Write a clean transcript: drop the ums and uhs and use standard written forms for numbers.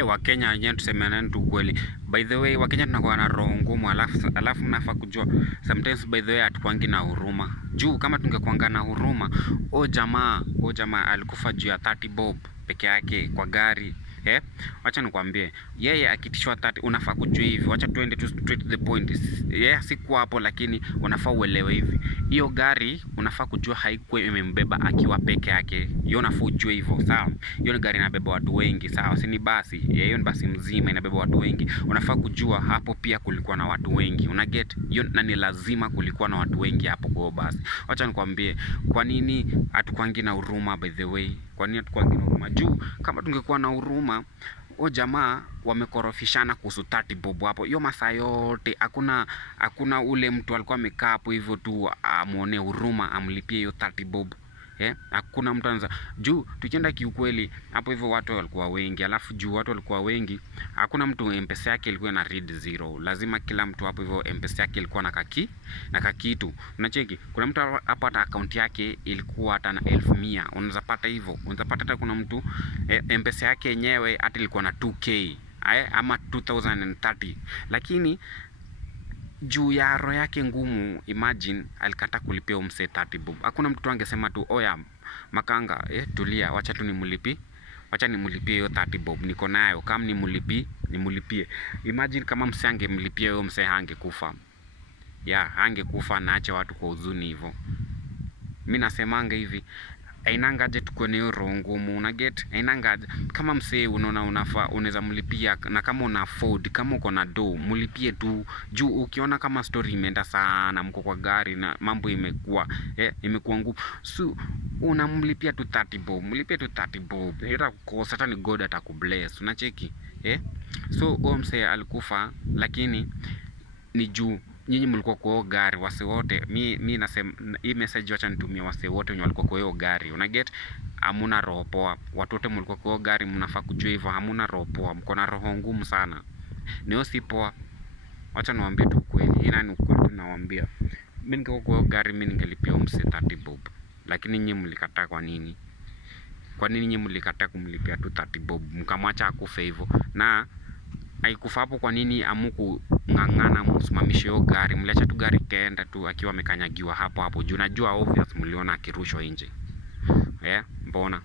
Wakenya wenyewe tusemeane tu kweli. By the way, Wakenya tunakuwa na roho ngumu, alafu mnafaa kujua sometimes by the way hatukwangi na huruma. Juu kama tungekuanga na huruma, jamaa alikufa juu ya 30 bob peke yake kwa gari. Wacha nikwambie, yeye akitishwa 30 unafaa kujua hivi. Wacha tuende tu straight to the point. Sikuwa hapo, lakini unafaa uelewe hivi. Hiyo gari unafaa kujua haikuwa imembeba akiwa peke yake. Hiyo unafaa ujue hivyo, sawa? Hiyo ni gari inabeba watu wengi, sawa? Si ni basi. Hiyo ni basi mzima inabeba watu wengi. Unafaa kujua hapo pia kulikuwa na watu wengi. Una get? Hiyo na ni lazima kulikuwa na watu wengi hapo kwa basi. Wacha nikwambie, kwa nini hatukwangi na huruma by the way? Kwa nini hatukwangi na huruma? Juu kama tungekuwa na huruma, jamaa wamekorofishana kuhusu 30 bob hapo. Hiyo masaa yote hakuna ule mtu alikuwa amekaa hapo hivyo tu amuone huruma amlipie hiyo 30 bob. Hakuna mtu anza. Juu tukienda kiukweli hapo hivyo watu walikuwa wengi, alafu juu watu walikuwa wengi, hakuna mtu M-Pesa yake ilikuwa na read zero. Lazima kila mtu hapo hivyo M-Pesa yake ilikuwa na kakitu. Unacheki, kuna mtu hapo hata account yake ilikuwa hata na 1,100. Unaweza pata hivyo. Unaweza pata hata kuna mtu M-Pesa yake yenyewe hata ilikuwa na 2k ama 2030. Lakini juu ya roho yake ngumu, imagine alikataa kulipia umse 30 bob. Hakuna mtu angesema tu oya makanga, tulia, wacha tu nimlipie hiyo 30 bob, niko nayo, kama nimlipie. Imagine kama mse angemlipia hiyo, mse hangekufa. Hangekufa na acha watu kwa huzuni hivyo. Mimi nasemanga hivi, ainangaje tuko na hiyo roho ngumu, una get? Ainangaje kama msee unaona unaweza mlipia, na kama una afford, kama uko na do, mlipie tu. Juu ukiona kama story imeenda sana, mko kwa gari na mambo imekuwa ngumu, so unamlipia tu 30 bob, mlipie tu 30 bob. Hata kukosa hata ni God atakubless, unacheki. So msee alikufa, lakini ni juu nyinyi mlikuwa kwa hiyo gari. Wase wote, mimi nasema hii message wacha nitumie wase wote wenye walikuwa kwa hiyo gari. Una get? Hamuna roho poa. Watu wote mlikuwa kwa hiyo gari mnafaa kujua hivyo, hamuna roho poa, mko na roho ngumu sana. Niyo si poa. Wacha niwaambie tu kweli. Ina ni ukweli nawaambia. Mimi ningekuwa kwa hiyo gari, mimi ningelipia umse 30 bob. Lakini nyinyi mlikataa kwa nini? Kwa nini nyinyi mlikataa kumlipia tu 30 bob? Mkamwacha akufe hivyo. Na haikufa hapo, kwa nini amuku ngangana msimamishe hiyo gari? Mliacha tu gari kaenda tu akiwa amekanyagiwa hapo. Juu najua obvious mliona akirushwa nje. Mbona?